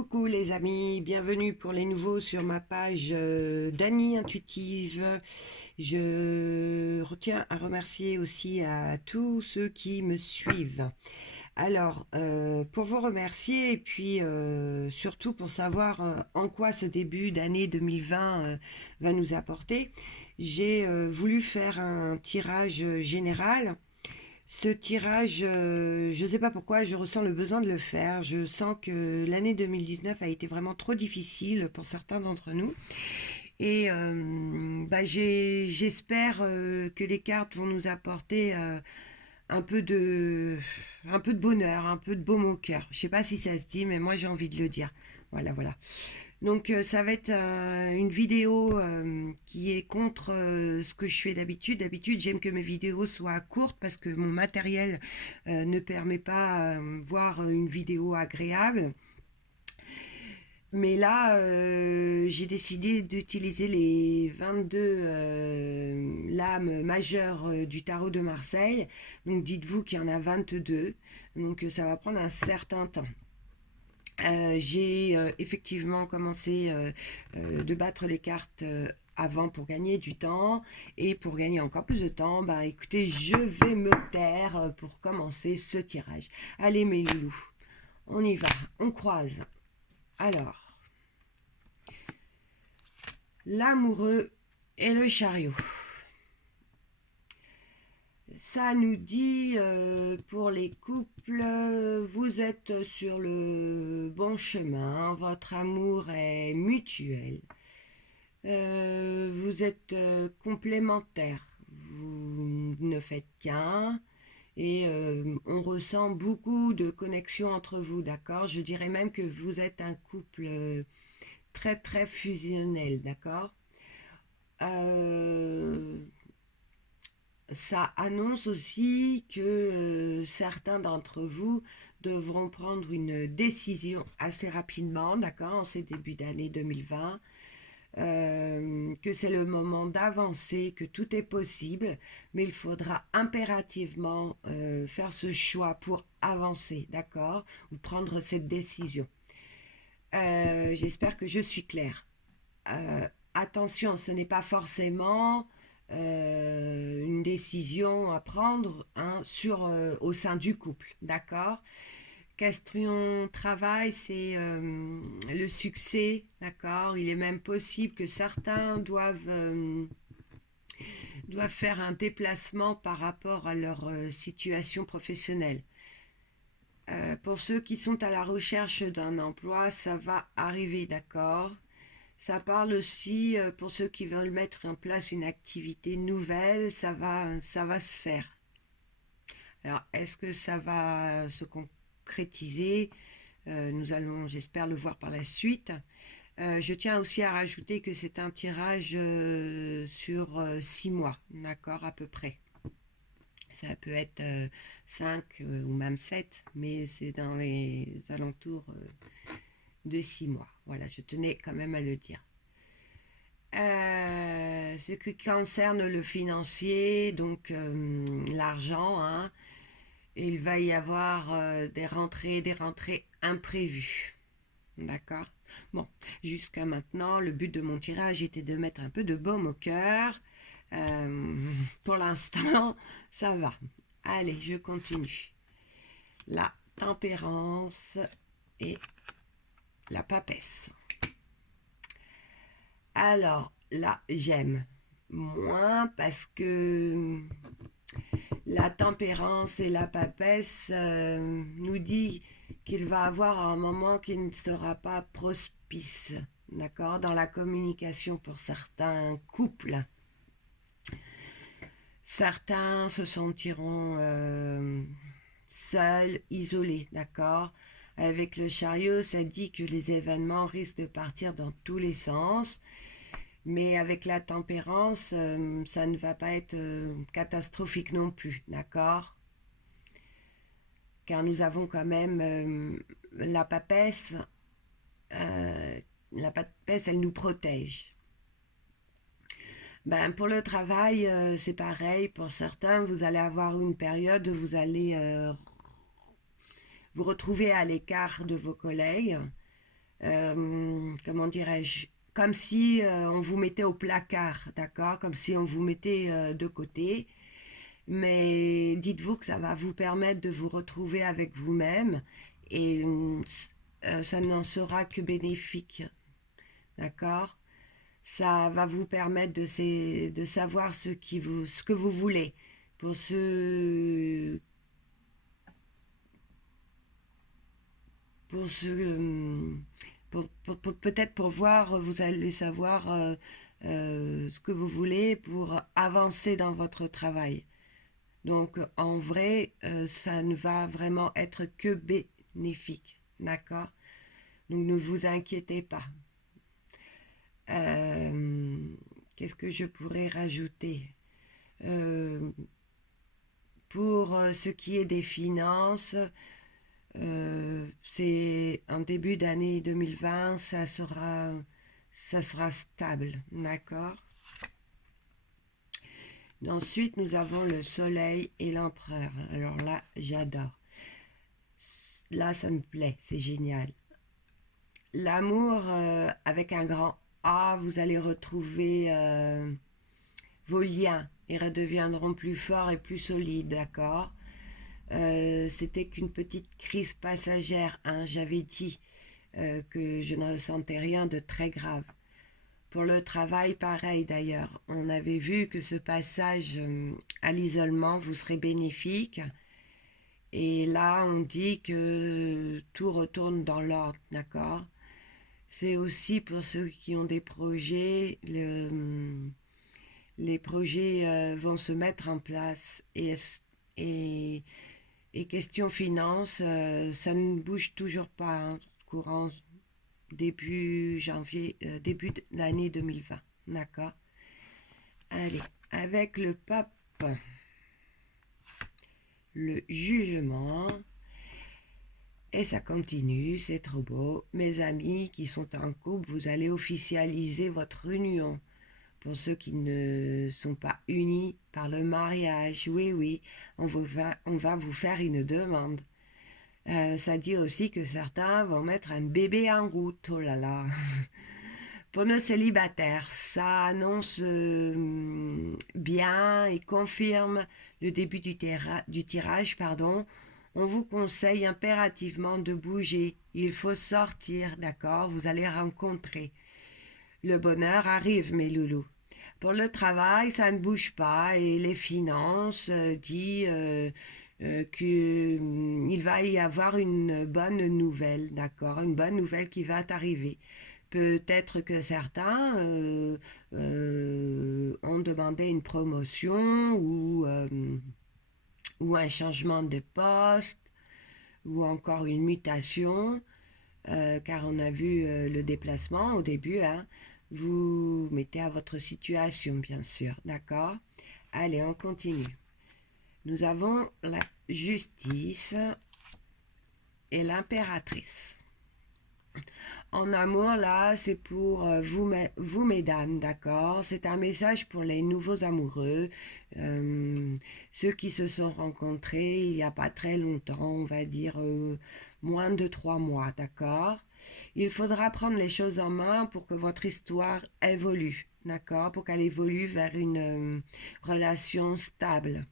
Coucou les amis, bienvenue pour les nouveaux sur ma page Dany Intuitive. Je retiens à remercier aussi à tous ceux qui me suivent. Alors, pour vous remercier et puis surtout pour savoir en quoi ce début d'année 2020 va nous apporter, j'ai voulu faire un tirage général. Ce tirage, je ne sais pas pourquoi, je ressens le besoin de le faire. Je sens que l'année 2019 a été vraiment trop difficile pour certains d'entre nous. Et j'espère que les cartes vont nous apporter un peu un peu de bonheur, un peu de baume au cœur. Je ne sais pas si ça se dit, mais moi j'ai envie de le dire. Voilà, voilà. Donc ça va être une vidéo qui est contre ce que je fais d'habitude. D'habitude, j'aime que mes vidéos soient courtes parce que mon matériel ne permet pas voir une vidéo agréable. Mais là, j'ai décidé d'utiliser les 22 lames majeures du tarot de Marseille. Donc dites-vous qu'il y en a 22. Donc ça va prendre un certain temps. J'ai effectivement commencé de battre les cartes avant pour gagner du temps et pour gagner encore plus de temps, bah écoutez, je vais me taire pour commencer ce tirage. Allez mes loulous, on y va, on croise. Alors, l'amoureux et le chariot. Ça nous dit pour les couples, vous êtes sur le bon chemin, votre amour est mutuel. Vous êtes complémentaires, vous ne faites qu'un et on ressent beaucoup de connexion entre vous, d'accord? Je dirais même que vous êtes un couple très très fusionnel, d'accord? Euh, Ça annonce aussi que certains d'entre vous devront prendre une décision assez rapidement, d'accord, en ces débuts d'année 2020, que c'est le moment d'avancer, que tout est possible, mais il faudra impérativement faire ce choix pour avancer, d'accord, ou prendre cette décision. J'espère que je suis claire. Attention, ce n'est pas forcément une décision à prendre hein, au sein du couple, d'accord? Question travail, c'est le succès, d'accord? Il est même possible que certains doivent faire un déplacement par rapport à leur situation professionnelle. Pour ceux qui sont à la recherche d'un emploi, ça va arriver, d'accord? Ça parle aussi pour ceux qui veulent mettre en place une activité nouvelle, ça va se faire. Alors, est-ce que ça va se concrétiser? Nous allons, j'espère, le voir par la suite. Je tiens aussi à rajouter que c'est un tirage sur 6 mois, d'accord, à peu près. Ça peut être 5 ou même 7, mais c'est dans les alentours de 6 mois. Voilà, je tenais quand même à le dire. Ce qui concerne le financier, donc l'argent, hein, il va y avoir des rentrées imprévues. D'accord? Bon, jusqu'à maintenant, le but de mon tirage était de mettre un peu de baume au cœur. Pour l'instant, ça va. Allez, je continue. La tempérance et la papesse. Alors là, j'aime moins parce que la tempérance et la papesse nous dit qu'il va avoir un moment qui ne sera pas propice, d'accord, dans la communication pour certains couples. Certains se sentiront seuls, isolés, d'accord. Avec le chariot, ça dit que les événements risquent de partir dans tous les sens. Mais avec la tempérance, ça ne va pas être catastrophique non plus, d'accord? Car nous avons quand même la papesse. La papesse, elle nous protège. Ben, pour le travail, c'est pareil. Pour certains, vous allez avoir une période où vous allez vous retrouver à l'écart de vos collègues. comment dirais-je, comme si on vous mettait au placard, d'accord, comme si on vous mettait de côté. Mais dites-vous que ça va vous permettre de vous retrouver avec vous-même et ça n'en sera que bénéfique, d'accord? Ça va vous permettre de savoir ce que vous voulez. Pour ce, pour ce, peut-être pour voir, vous allez savoir ce que vous voulez pour avancer dans votre travail. Donc, en vrai, ça ne va vraiment être que bénéfique, d'accord? Donc, ne vous inquiétez pas. Qu'est-ce que je pourrais rajouter? Euh, pour ce qui est des finances, c'est en début d'année 2020, ça sera stable, d'accord? Ensuite, nous avons le soleil et l'empereur. Alors là, j'adore. Là, ça me plaît, c'est génial. L'amour avec un grand A, vous allez retrouver vos liens et redeviendront plus forts et plus solides, d'accord? C'était qu'une petite crise passagère, hein, j'avais dit que je ne ressentais rien de très grave. Pour le travail, pareil d'ailleurs. On avait vu que ce passage à l'isolement vous serait bénéfique. Et là, on dit que tout retourne dans l'ordre, d'accord? C'est aussi pour ceux qui ont des projets, les projets vont se mettre en place. Et, et question finance, ça ne bouge toujours pas, hein, courant début janvier, début de l'année 2020. D'accord? Allez, avec le pape, le jugement, et ça continue, c'est trop beau. Mes amis qui sont en couple, vous allez officialiser votre union. Pour ceux qui ne sont pas unis par le mariage, oui, oui, on va vous faire une demande. Ça dit aussi que certains vont mettre un bébé en route, oh là là. Pour nos célibataires, ça annonce bien et confirme le début du tirage, pardon. On vous conseille impérativement de bouger. Il faut sortir, d'accord? Vous allez rencontrer. Le bonheur arrive, mes loulous. Pour le travail, ça ne bouge pas et les finances dit qu'il va y avoir une bonne nouvelle, d'accord? Une bonne nouvelle qui va t'arriver. Peut-être que certains ont demandé une promotion ou un changement de poste ou encore une mutation, car on a vu le déplacement au début, hein. Vous mettez à votre situation, bien sûr, d'accord? Allez, on continue. Nous avons la justice et l'impératrice. En amour, là, c'est pour vous, mesdames, d'accord? C'est un message pour les nouveaux amoureux, euh, ceux qui se sont rencontrés il n'y a pas très longtemps, on va dire moins de 3 mois, d'accord? Il faudra prendre les choses en main pour que votre histoire évolue, d'accord? Pour qu'elle évolue vers une relation stable.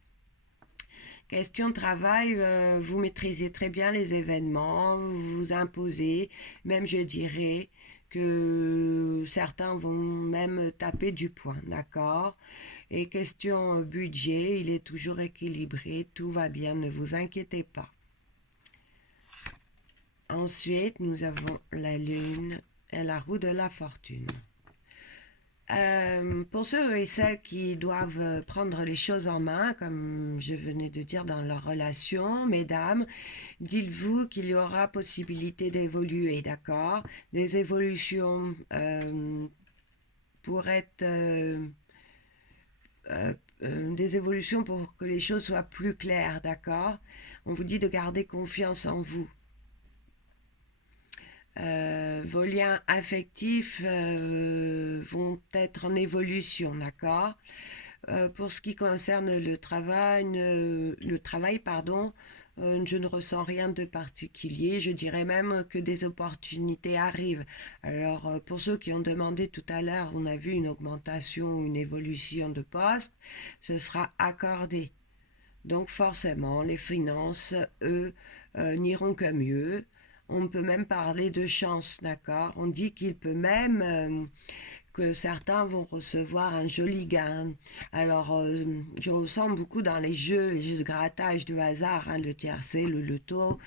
Question de travail, vous maîtrisez très bien les événements, vous vous imposez, même je dirais que certains vont même taper du poing, d'accord? Et question budget, il est toujours équilibré, tout va bien, ne vous inquiétez pas. Ensuite, nous avons la lune et la roue de la fortune. Pour ceux et celles qui doivent prendre les choses en main, comme je venais de dire dans leur relation, mesdames, dites-vous qu'il y aura possibilité d'évoluer, d'accord? Des évolutions pour être des évolutions pour que les choses soient plus claires, d'accord? On vous dit de garder confiance en vous. Vos liens affectifs vont être en évolution, d'accord? Pour ce qui concerne le travail, pardon, je ne ressens rien de particulier. Je dirais même que des opportunités arrivent. Alors, pour ceux qui ont demandé tout à l'heure, on a vu une augmentation, une évolution de poste, ce sera accordé. Donc, forcément, les finances, eux, n'iront que mieux. On peut même parler de chance, d'accord? On dit qu'il peut même que certains vont recevoir un joli gain. Alors, je ressens beaucoup dans les jeux de grattage de hasard, hein, le tiercé, le loto.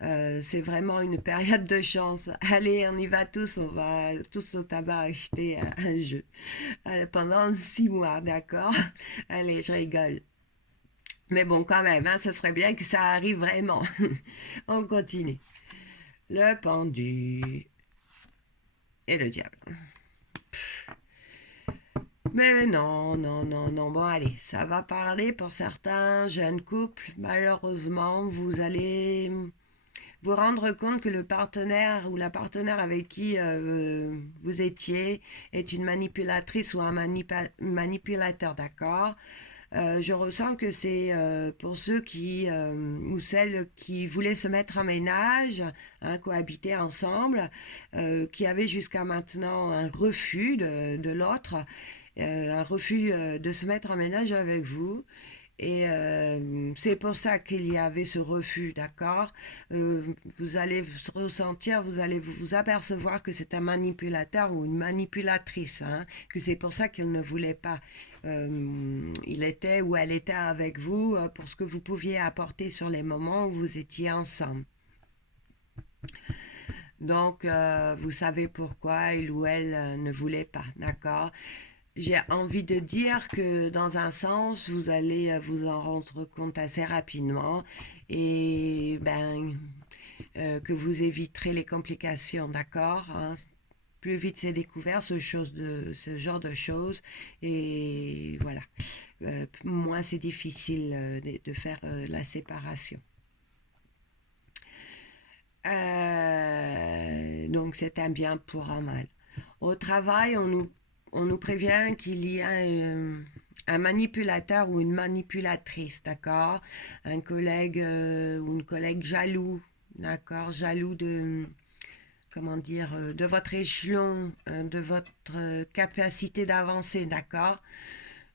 C'est vraiment une période de chance. Allez, on y va tous, on va tous au tabac acheter un jeu. Pendant 6 mois, d'accord? Allez, je rigole. Mais bon, quand même, hein, ce serait bien que ça arrive vraiment. On continue. Le pendu et le diable. Mais non, non, non, non. Bon, allez, ça va parler pour certains jeunes couples. Malheureusement, vous allez vous rendre compte que le partenaire ou la partenaire avec qui vous étiez est une manipulatrice ou un manipulateur, d'accord? Je ressens que c'est pour ceux qui ou celles qui voulaient se mettre en ménage, hein, cohabiter ensemble, qui avaient jusqu'à maintenant un refus de l'autre, un refus de se mettre en ménage avec vous. Et c'est pour ça qu'il y avait ce refus, d'accord? Vous allez ressentir, vous allez vous apercevoir que c'est un manipulateur ou une manipulatrice, hein, que c'est pour ça qu'il ne voulait pas. Il était ou elle était avec vous pour ce que vous pouviez apporter sur les moments où vous étiez ensemble. Donc, vous savez pourquoi il ou elle ne voulait pas, d'accord? J'ai envie de dire que dans un sens, vous allez vous en rendre compte assez rapidement et que vous éviterez les complications, d'accord, hein? Plus vite c'est découvert ce genre de choses et voilà, moins c'est difficile de faire la séparation. Donc c'est un bien pour un mal. Au travail, on nous prévient qu'il y a un manipulateur ou une manipulatrice, d'accord? Un collègue ou une collègue jaloux, d'accord? Jaloux de, comment dire, de votre échelon, de votre capacité d'avancer, d'accord?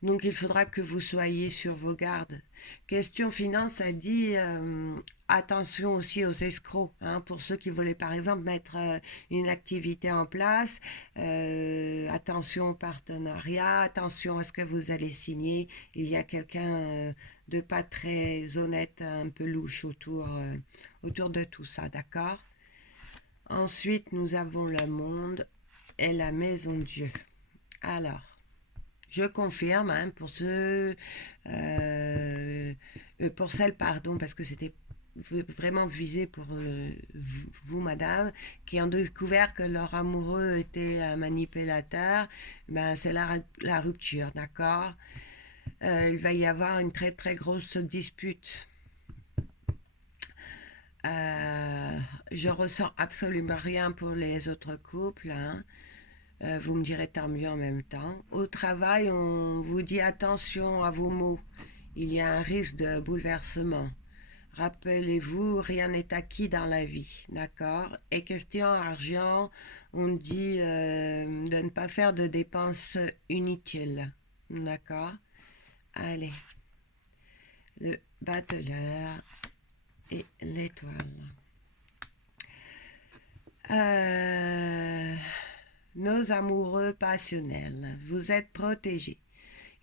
Donc il faudra que vous soyez sur vos gardes. Question finance, ça dit attention aussi aux escrocs, hein, pour ceux qui voulaient par exemple mettre une activité en place. Attention au partenariat, attention à ce que vous allez signer. Il y a quelqu'un de pas très honnête, un peu louche autour de tout ça, d'accord? Ensuite, nous avons le monde et la maison de Dieu. Alors, je confirme, hein, pour celles, pardon, parce que c'était vraiment visé pour vous, madame, qui ont découvert que leur amoureux était un manipulateur, ben c'est la rupture, d'accord? Il va y avoir une très très grosse dispute. Je ressens absolument rien pour les autres couples, hein. Vous me direz tant mieux en même temps. Au travail, on vous dit attention à vos mots. Il y a un risque de bouleversement. Rappelez-vous, rien n'est acquis dans la vie, d'accord? Et question argent, on dit de ne pas faire de dépenses inutiles, d'accord? Allez, le battleur et l'étoile. Nos amoureux passionnels, vous êtes protégés.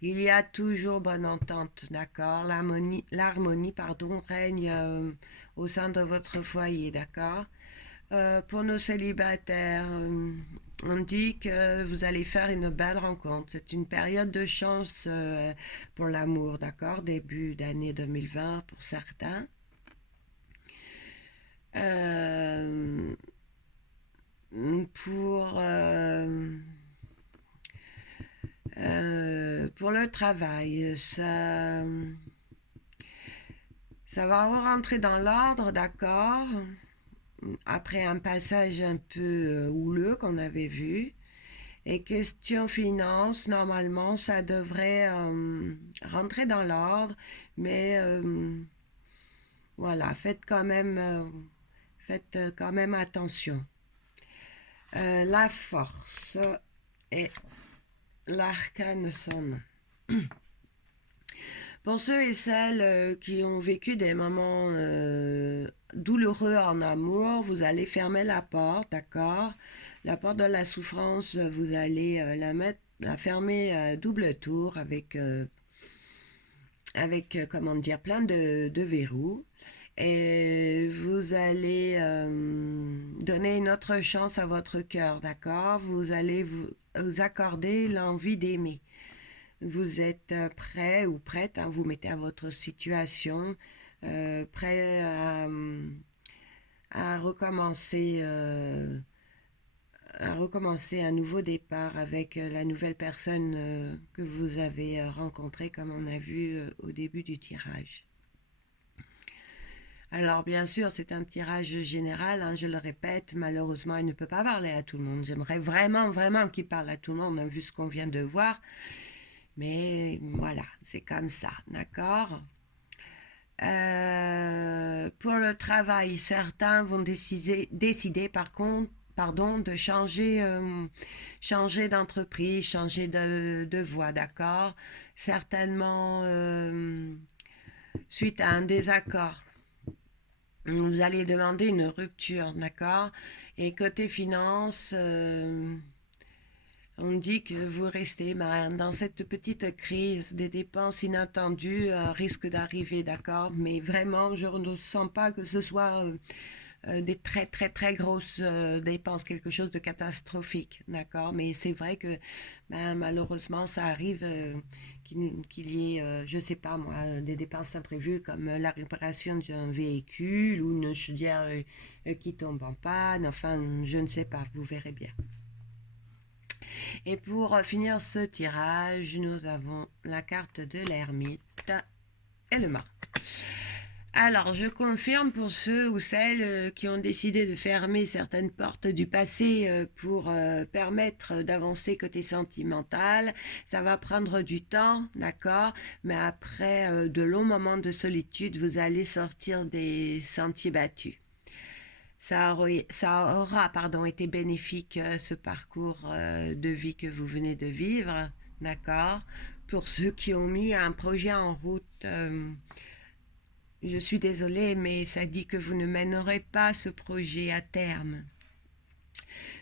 Il y a toujours bonne entente, d'accord? L'harmonie, pardon, règne au sein de votre foyer, d'accord? Pour nos célibataires, on dit que vous allez faire une belle rencontre. C'est une période de chance pour l'amour, d'accord? Début d'année 2020 pour certains. Pour pour le travail, ça va rentrer dans l'ordre, d'accord, après un passage un peu houleux qu'on avait vu. Et question finance, normalement, ça devrait rentrer dans l'ordre, mais Voilà, faites quand même attention. La force et l'arcane sonne. Pour ceux et celles qui ont vécu des moments douloureux en amour, vous allez fermer la porte, d'accord? La porte de la souffrance, vous allez la fermer à double tour avec comment dire, plein de verrous. Et vous allez donner une autre chance à votre cœur, d'accord? Vous allez vous accorder l'envie d'aimer. Vous êtes prêt ou prête, hein, vous mettez à votre situation, prêt à recommencer, un nouveau départ avec la nouvelle personne que vous avez rencontrée, comme on a vu au début du tirage. Alors bien sûr, c'est un tirage général, hein, je le répète, malheureusement, il ne peut pas parler à tout le monde. J'aimerais vraiment, vraiment qu'il parle à tout le monde, hein, vu ce qu'on vient de voir. Mais voilà, c'est comme ça, d'accord? Pour le travail, certains vont décider par contre, pardon, de changer d'entreprise, changer de voie, d'accord? Certainement suite à un désaccord. Vous allez demander une rupture, d'accord? Et côté finance, on dit que vous restez dans cette petite crise, des dépenses inattendues risquent d'arriver, d'accord? Mais vraiment, je ne sens pas que ce soit des très très très grosses dépenses, quelque chose de catastrophique, d'accord? Mais c'est vrai que malheureusement, ça arrive qu'il y ait, je sais pas moi, des dépenses imprévues comme la réparation d'un véhicule ou une chaudière qui tombe en panne, enfin, je ne sais pas, vous verrez bien. Et pour finir ce tirage, nous avons la carte de l'ermite et le mât. Alors, je confirme pour ceux ou celles qui ont décidé de fermer certaines portes du passé pour permettre d'avancer côté sentimental. Ça va prendre du temps, d'accord? Mais après de longs moments de solitude, vous allez sortir des sentiers battus. Ça aura été bénéfique, ce parcours de vie que vous venez de vivre, d'accord? Pour ceux qui ont mis un projet en route, je suis désolée, mais ça dit que vous ne mènerez pas ce projet à terme.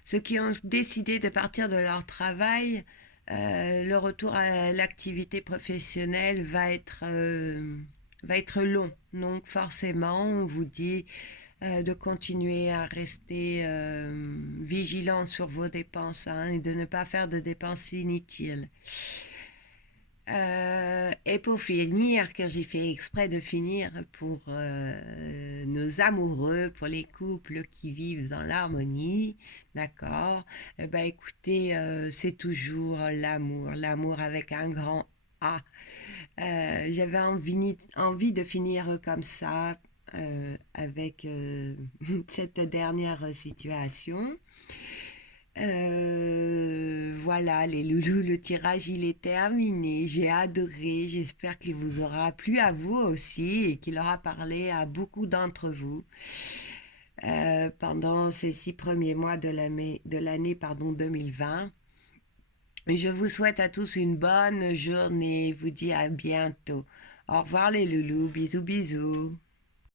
Ceux qui ont décidé de partir de leur travail, le retour à l'activité professionnelle va être long. Donc forcément, on vous dit de continuer à rester vigilant sur vos dépenses, hein, et de ne pas faire de dépenses inutiles. Et pour finir, car j'ai fait exprès de finir pour nos amoureux, pour les couples qui vivent dans l'harmonie, d'accord? Écoutez, c'est toujours l'amour avec un grand A. J'avais envie de finir comme ça, avec cette dernière situation. Voilà les loulous, le tirage il est terminé, j'ai adoré, j'espère qu'il vous aura plu à vous aussi et qu'il aura parlé à beaucoup d'entre vous pendant ces 6 premiers mois de l'année 2020. Je vous souhaite à tous une bonne journée, je vous dis à bientôt. Au revoir les loulous, bisous bisous.